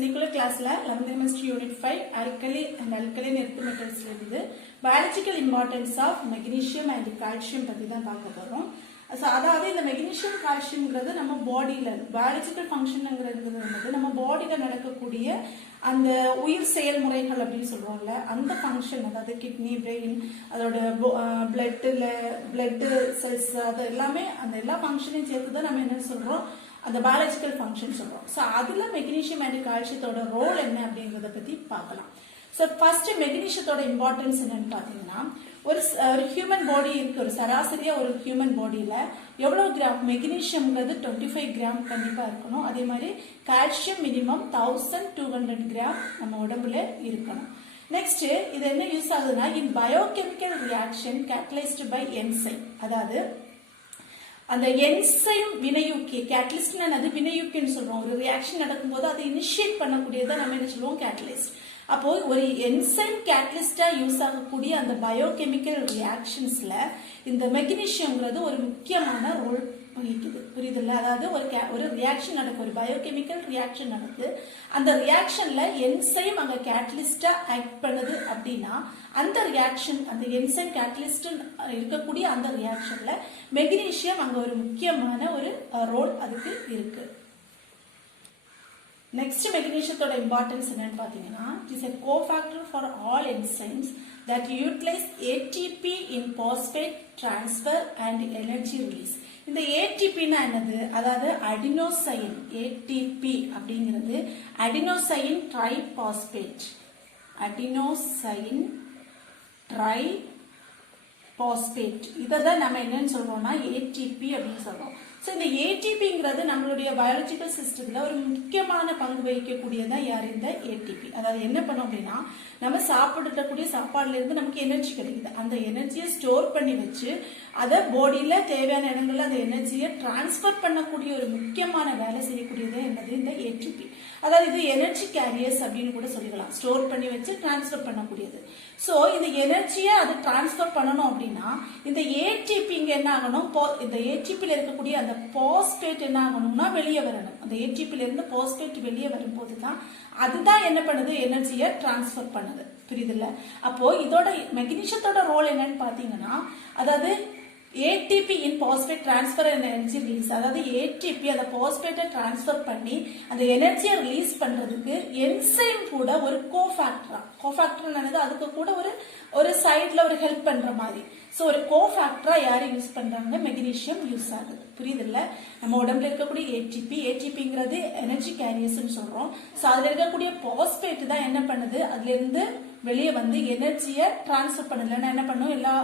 இன்னைக்குள்ள கிளாஸ்ல 11th semester unit 5 alkali and alkaline earth metals இருந்து biological importance of magnesium and calcium பத்தி தான் பார்க்க போறோம். அதாவது இந்த மெக்னீசியம் கால்சியம்ங்கிறது நம்ம பாடியில பயாலஜிக்கல் ஃபங்க்ஷன்ங்கிறது நம்ம பாடியில நடக்கக்கூடிய அந்த உயிர் செயல்முறைகள் அப்படின்னு சொல்றோம்ல, அந்த ஃபங்க்ஷன், அதாவது கிட்னி, பிரெயின், அதோட பிளட் செல்ஸ், அது எல்லாமே அந்த எல்லா ஃபங்க்ஷனையும் சேர்த்து தான் நம்ம என்ன சொல்றோம், அந்த பயாலஜிக்கல் ஃபங்க்ஷன் சொல்றோம். ஸோ அதுல மெக்னீசியம் அண்ட் கால்சியத்தோட ரோல் என்ன அப்படிங்கறத பத்தி பார்க்கலாம். ஸோ ஃபர்ஸ்ட் மெக்னீசியத்தோட இம்பார்ட்டன்ஸ் என்னன்னு பாத்தீங்கன்னா, ஒரு ஹியூமன் பாடி இருக்கு, ஒரு சராசரியா ஒரு ஹியூமன் பாடியில எவ்வளவு கிராம் மெக்னீசியம்ங்கிறது 25 கிராம் கண்டிப்பா இருக்கணும். அதே மாதிரி கால்சியம் மினிமம் 1200 கிராம் நம்ம உடம்புல இருக்கணும். நெக்ஸ்ட் இது என்ன யூஸ் ஆகுதுன்னா, in biochemical reaction catalysed by enzyme, அதாவது அந்த என்சைம் வினையூக்கி, கேட்டலிஸ்ட் அது வினையூக்கின்னு சொல்றோம். ஒரு ரியாக்ஷன் நடக்கும்போது அதை இனிஷியேட் பண்ணக்கூடியதான் நம்ம என்ன சொல்லுவோம், கேட்டலிஸ்ட். அப்போ ஒரு என்சைம் கேட்டலிஸ்டா யூஸ் ஆகக்கூடிய அந்த பயோகெமிக்கல் ரியாக்ஷன்ஸ்ல இந்த மெக்னீசியம்ங்கிறது ஒரு முக்கியமான ரோல் வகிக்குது. புரியுதுல்ல? அதாவது ஒரு ரியாக்ஷன் நடக்கும், ஒரு பயோகெமிக்கல் ரியாக்ஷன் நடக்குது. அந்த ரியாக்ஷன்ல என்சைம் அங்க கேட்டலிஸ்டா ஆக்ட் பண்ணுது அப்படின்னா, அந்த ரியாக்ஷன், அந்த என்சைம் கேட்டலிஸ்ட் இருக்கக்கூடிய அந்த ரியாக்ஷன்ல மெக்னீசியம் அங்க ஒரு முக்கியமான ஒரு ரோல் அதுக்கு இருக்கு. Next, magnesium importance என்னன்னு பாத்தீங்கன்னா, it is a cofactor for all enzymes that utilize ATP in phosphate transfer and energy release. இந்த ATP னா என்னது? அதாவது அடினோசைன். ATP அப்படிங்கிறது அடினோசைன் ட்ரைபாஸ்பேட். Adenosine triphosphate. இதான் நம்ம என்னன்னு சொல்றோம்னா ATP அப்படின்னு சொல்றோம். ஸோ இந்த ஏடிபிங்கிறது நம்மளுடைய பயாலஜிக்கல் சிஸ்டத்துல ஒரு முக்கியமான பங்கு வகிக்கக்கூடியதான் யார், இந்த ஏடிபி. அதாவது என்ன பண்ணோம் அப்படின்னா, நம்ம சாப்பிடக்கூடிய சாப்பாடுல இருந்து நமக்கு எனர்ஜி கிடைக்குது. அந்த எனர்ஜியை ஸ்டோர் பண்ணி வச்சு அதை பாடியில தேவையான இடங்கள்ல அந்த எனர்ஜியை டிரான்ஸ்பர் பண்ணக்கூடிய ஒரு முக்கியமான வேலை செய்யக்கூடியது என்னது, இந்த ஏடிபி. அதாவது இது எனர்ஜி கேரியர்ஸ் அப்படின்னு கூட சொல்லிக்கலாம். ஸ்டோர் பண்ணி வச்சு டிரான்ஸ்பர் பண்ணக்கூடியது. ஸோ இந்த எனர்ஜியை அது டிரான்ஸ்பர் பண்ணணும் அப்படின்னா இந்த ஏடிபி இங்க என்ன ஆகணும், இந்த ஏடிபியில் இருக்கக்கூடிய அந்த பாஸ்பேட் என்ன ஆகணும்னா வெளியே வரணும். அந்த ஏடிபில இருந்து பாஸ்பேட் வெளியே வரும்போது தான் அதுதான் என்ன பண்ணுது, எனர்ஜியை டிரான்ஸ்பர் பண்ணுது. புரியுதுல்ல? அப்போ இதோட மெக்னீசியத்தோட ரோல் என்னன்னு பாத்தீங்கன்னா, அதாவது ATP in phosphate transfer and energy release, அதாவது ATP அந்த பாஸ்பேட்டை டிரான்ஸ்பர் பண்ணி அந்த எனர்ஜியை ரிலீஸ் பண்றதுக்கு என்சைம் கூட ஒரு கோஃபேக்டர் அதுக்கு கூட ஒரு சைட்ல ஒரு ஹெல்ப் பண்ற மாதிரி. சோ ஒரு கோஃபேக்டரா யாரு யூஸ் பண்றாங்க, மெக்னீசியம் யூஸ் ஆகுது. புரியுதுல்ல? நம்ம உடம்புல இருக்கக்கூடிய ஏடிபிங்கிறது எனர்ஜி கேரியர்ஸ் சொல்றோம். சோ அதுல இருக்கக்கூடிய பாஸ்பேட் தான் என்ன பண்ணுது, அதுல இருந்து வெளியே வந்து எனர்ஜியை டிரான்ஸ்பர் பண்ணல என்ன பண்ணும், எல்லா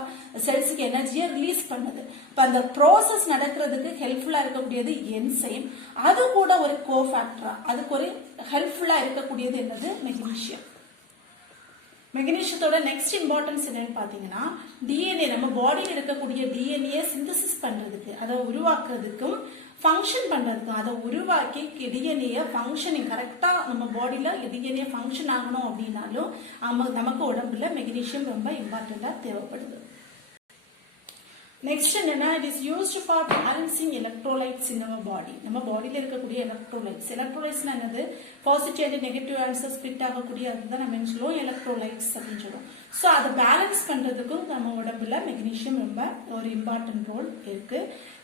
செல்ஸுக்கு எனர்ஜியை ரிலீஸ் பண்ணுது. இப்ப அந்த ப்ராசஸ் நடக்கிறதுக்கு ஹெல்ப்ஃபுல்லா இருக்கக்கூடியது என்சைம். அது கூட ஒரு கோஃபேக்டரா, அதுக்கு ஒரு ஹெல்ப்ஃபுல்லா இருக்கக்கூடியது என்னது, மெக்னீசியம். மெக்னீசியத்தோட நெக்ஸ்ட் இம்பார்ட்டன்ஸ் என்னன்னு பாத்தீங்கன்னா, டிஎன்ஏ, நம்ம பாடியில் இருக்கக்கூடிய டிஎன்ஏ சிந்தசிஸ் பண்றதுக்கு, அதை உருவாக்குறதுக்கும் ஃபங்க்ஷன் பண்றதுக்கும், அதை உருவாக்கி டிஎன்ஏ ஃபங்க்ஷனிங் கரெக்டா நம்ம பாடியில டிஎன்ஏ ஃபங்க்ஷன் ஆகணும் அப்படின்னாலும் நமக்கு உடம்புல மெக்னீசியம் ரொம்ப இம்பார்ட்டண்டா தேவைப்படுது. நெக்ஸ்ட் என்னன்னா, it is used for balancing electrolytes in நம்ம பாடி. நம்ம பாடியில இருக்கக்கூடிய எலக்ட்ரோலைட்ஸ் என்னது, பாசிட்டிவ் அண்ட் நெகட்டிவ் ஆன்சர் ஸ்பிட் ஆகக்கூடிய அதுதான் நம்ம என்ன சொல்லுவோம், எலக்ட்ரோலைட்ஸ் அப்படின்னு சொல்லுவோம். ஸோ அதை பேலன்ஸ் பண்றதுக்கும் நம்ம உடம்புல மெக்னீசியம் ரொம்ப ஒரு இம்பார்ட்டன்ட் ரோல் இருக்கு.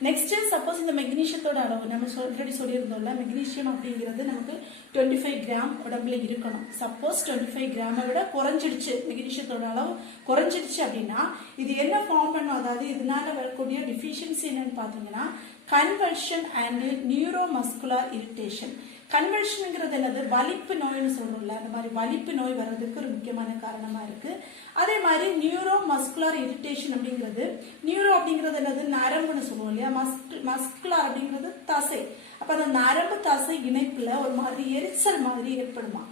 நெக்ஸ்ட், சப்போஸ் இந்த மெக்னீசியத்தோட அளவு நம்ம ஆல்ரெடி சொல்லியிருந்தோம்ல, மெக்னீசியம் அப்படிங்கிறது நமக்கு 25 கிராம் உடம்புல இருக்கணும். சப்போஸ் 25 கிராமை விட குறைஞ்சிடுச்சு, மெக்னீசியத்தோட அளவு குறைஞ்சிடுச்சு அப்படின்னா இது என்ன ஃபார்ம் பண்ணும், அதாவது இதனால வரக்கூடிய டிஃபிஷியன்சி என்னன்னு பாத்தீங்கன்னா, கன்வல்ஷன் அண்ட் நியூரோமஸ்குலர் இரிட்டேஷன். கன்வல்ஷன்ங்கிறது என்னது, வலிப்பு நோய்னு சொல்றோம்ல, அந்த மாதிரி வலிப்பு நோய் வர்றதுக்கு ஒரு முக்கியமான காரணமா இருக்கு. அதே மாதிரி நியூரோ மஸ்குலர் இரிட்டேஷன் அப்படிங்கிறது, நியூரோ அப்படிங்கிறது என்னது, நரம்புன்னு சொல்லுவோம் இல்லையா, மஸ்குலர் அப்படிங்கிறது தசை. அப்ப அந்த நரம்பு தசை இணைப்புல ஒரு மாதிரி எரிச்சல் மாதிரி ஏற்படுமா.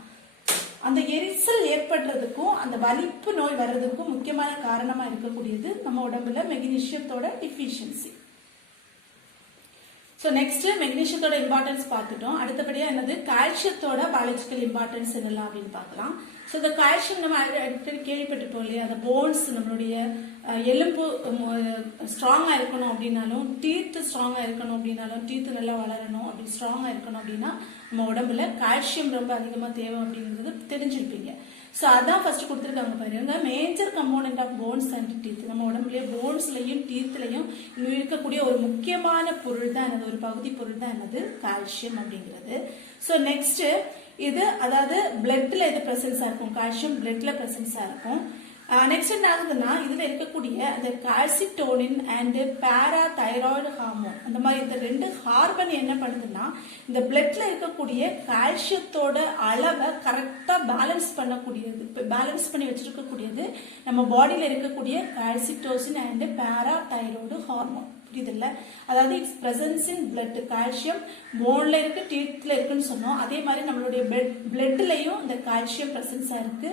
அந்த எரிச்சல் ஏற்படுறதுக்கும் அந்த வலிப்பு நோய் வர்றதுக்கும் முக்கியமான காரணமா இருக்கக்கூடியது நம்ம உடம்புல மெக்னீசியத்தோட டிஃபிஷியன்சி. ஸோ நெக்ஸ்ட் மெக்னீசியத்தோட இம்பார்ட்டன்ஸ் பார்த்துட்டோம். அடுத்தபடியா என்னது, கால்சியத்தோட பயாலஜிக்கல் இம்பார்ட்டன்ஸ் என்னலாம் அப்படின்னு பார்க்கலாம். ஸோ இந்த கால்சியம் நம்ம அடிக்கடி கேள்விப்பட்டிருப்போம் இல்லையா, அந்த போன்ஸ், நம்மளுடைய எலும்பு ஸ்ட்ராங்கா இருக்கணும் அப்படின்னாலும், டீத் ஸ்ட்ராங்கா இருக்கணும் அப்படின்னாலும், டீத் நல்லா வளரணும் அப்படி ஸ்ட்ராங்கா இருக்கணும் அப்படின்னா நம்ம உடம்புல கால்சியம் ரொம்ப அதிகமா தேவை அப்படிங்கிறது தெரிஞ்சிருப்பீங்க. ஸோ அதான் ஃபர்ஸ்ட் கொடுத்துருக்காங்க பாருங்க. Major component of bones and teeth. நம்ம உடம்புலயே போன்ஸ்லையும் டீத்லையும் இருக்கக்கூடிய ஒரு முக்கியமான பொருள் தான் என்னது, ஒரு பகுதி பொருள் தான் என்னது, கால்சியம் அப்படிங்கிறது. ஸோ நெக்ஸ்ட் இது அதாவது பிளட்ல இது பிரசன்ஸா இருக்கும், கால்சியம் பிளட்ல பிரசன்ஸா இருக்கும். நெக்ஸ்ட் என்ன ஆகுதுன்னா இதுல இருக்கக்கூடிய அந்த கால்சிட்டோனின் அண்ட் பாராதைராய்டு ஹார்மோன், அந்த மாதிரி இந்த ரெண்டு ஹார்மோன் என்ன பண்ணுதுன்னா இந்த பிளட்ல இருக்கக்கூடிய கால்சியத்தோட அளவை கரெக்டா பேலன்ஸ் பண்ணக்கூடியது, பேலன்ஸ் பண்ணி வச்சிருக்கக்கூடியது நம்ம பாடியில இருக்கக்கூடிய கால்சிட்டோசின் அண்ட் பாராதைராய்டு ஹார்மோன். புரியுதுல்ல? அதாவது its presence in blood. Calcium போன்ல இருக்கு, டீத்ல இருக்குன்னு சொன்னோம். அதே மாதிரி நம்மளுடைய பிளட்லயும் இந்த கால்சியம் பிரசன்ஸா இருக்கு.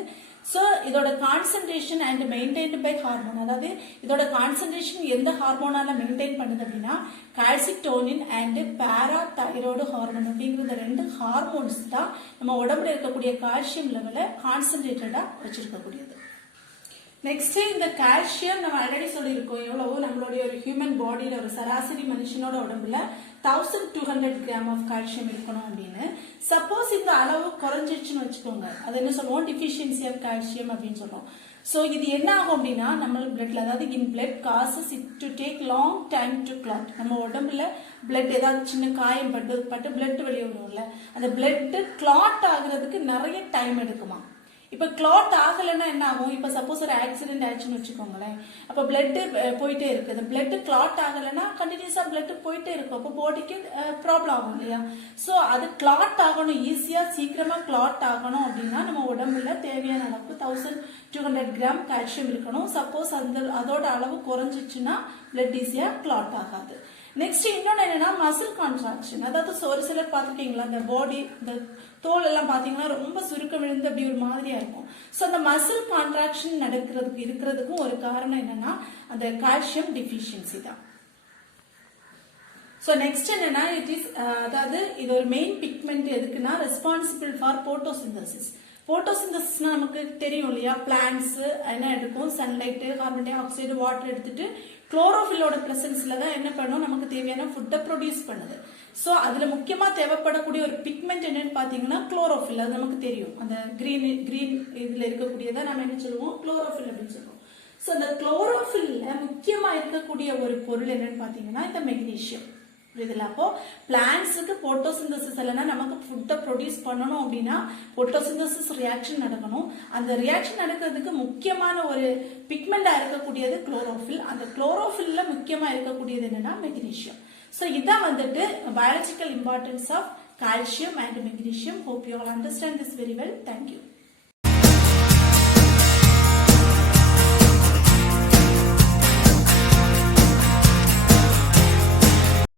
ஸோ இதோட concentration and maintained by hormone, அதாவது இதோட கான்சன்ட்ரேஷன் எந்த ஹார்மோனால மெயின்டைன் பண்ணுது அப்படின்னா கால்சிட்டோனின் அண்ட் பாராதைராய்டு ஹார்மோன் அப்படிங்கிற ரெண்டு ஹார்மோன்ஸ் தான் நம்ம உடம்புல இருக்கக்கூடிய கால்சியம் லெவலை கான்சன்ட்ரேட்டடா வச்சிருக்கக்கூடியது. நெக்ஸ்ட் இந்த கால்சியம் நம்ம ஆல்ரெடி சொல்லியிருக்கோம் எவ்வளவோ நம்மளுடைய ஒரு ஹியூமன் பாடியில ஒரு சராசரி மனுஷனோட உடம்புல 1200 கிராம் ஆஃப் கால்சியம் இருக்கணும் அப்படின்னு. சப்போஸ் இந்த அளவு குறைஞ்சிருச்சுன்னு வச்சுக்கோங்க, அது என்ன சொல்லுவோம், டிஃபிஷியன்சி ஆஃப் கால்சியம் அப்படின்னு சொல்றோம். ஸோ இது என்ன ஆகும் அப்படின்னா நம்ம பிளட்ல, அதாவது in blood causes it to take long time to clot. நம்ம உடம்புல பிளட் ஏதாவது சின்ன காயம் பட்டு பிளட் வெளியே வரும்ல, அந்த பிளட் கிளாட் ஆகுறதுக்கு நிறைய டைம் எடுக்குமா. இப்ப கிளாட் ஆகலைன்னா என்ன ஆகும், இப்ப சப்போஸ் ஒரு ஆக்சிடென்ட் ஆயிடுச்சுன்னு வச்சுக்கோங்களேன், அப்ப பிளட் போயிட்டே இருக்கு, அந்த பிளட் கிளாட் ஆகலைன்னா கண்டினியூஸா பிளட் போயிட்டே இருக்கும், அப்போ பாடிக்கு ப்ராப்ளம் ஆகும் இல்லையா. ஸோ அது கிளாட் ஆகணும், ஈஸியா சீக்கிரமா கிளாட் ஆகணும் அப்படின்னா நம்ம உடம்புல தேவையான அளவுக்கு 1200 கிராம் கால்சியம் இருக்கணும். சப்போஸ் அதோட அளவு குறைஞ்சிச்சுன்னா பிளட் ஈஸியா கிளாட் ஆகாது. நெக்ஸ்ட் இன்னொன்னு என்னன்னா மசில் கான்ட்ராக்ஷன். அதாவது ஒரு சிலர் பார்த்துருக்கீங்களா, அந்த பாடி இந்த தோல் எல்லாம் பாத்தீங்கன்னா ரொம்ப சுருக்கம் விழுந்து அப்படி ஒரு மாதிரியா இருக்கும். ஸோ அந்த மசில் கான்ட்ராக்ஷன் இருக்கிறதுக்கும் ஒரு காரணம் என்னன்னா அந்த கால்சியம் டிஃபிஷியன்சி தான். ஸோ நெக்ஸ்ட் என்னன்னா இட் இஸ் அதாவது இது ஒரு மெயின் பிக்மெண்ட் எதுக்குன்னா ரெஸ்பான்சிபிள் ஃபார் போட்டோசிந்தசிஸ். போட்டோசிந்தசிஸ்னா நமக்கு தெரியும் இல்லையா, பிளான்ட்ஸ் என்ன எடுக்கும், sunlight, carbon di oxide, water எடுத்துட்டு குளோரோஃபில்லோட பிரசன்ஸ்ல தான் என்ன பண்ணும், நமக்கு தேவையான ஃபுட்டை ப்ரொடியூஸ் பண்ணுது. ஸோ அதுல முக்கியமா தேவைப்படக்கூடிய ஒரு பிக்மெண்ட் என்னன்னு பாத்தீங்கன்னா குளோரோஃபில். அது நமக்கு தெரியும், அந்த கிரீன் இதுல இருக்கக்கூடியதை நம்ம என்ன சொல்லுவோம், குளோரோஃபில் அப்படின்னு சொல்லுவோம். ஸோ அந்த குளோரோஃபில்ல முக்கியமா இருக்கக்கூடிய ஒரு பொருள் என்னன்னு பாத்தீங்கன்னா இந்த மெக்னீசியம். இதுல அப்போ பிளான்ட்ஸுக்கு போட்டோசிந்தசிஸ் இல்லைன்னா நமக்கு ஃபுட்டை ப்ரொடியூஸ் பண்ணணும் அப்படின்னா போட்டோசிந்தசிஸ் ரியாக்ஷன் நடக்கணும். அந்த ரியாக்ஷன் நடக்கிறதுக்கு முக்கியமான ஒரு பிக்மெண்டா இருக்கக்கூடியது குளோரோஃபில். அந்த குளோரோஃபில்ல முக்கியமா இருக்கக்கூடியது என்னன்னா மெக்னீசியம். ஸோ இதான் வந்துட்டு biological importance of calcium and magnesium. Hope you all understand this very well. Thank you.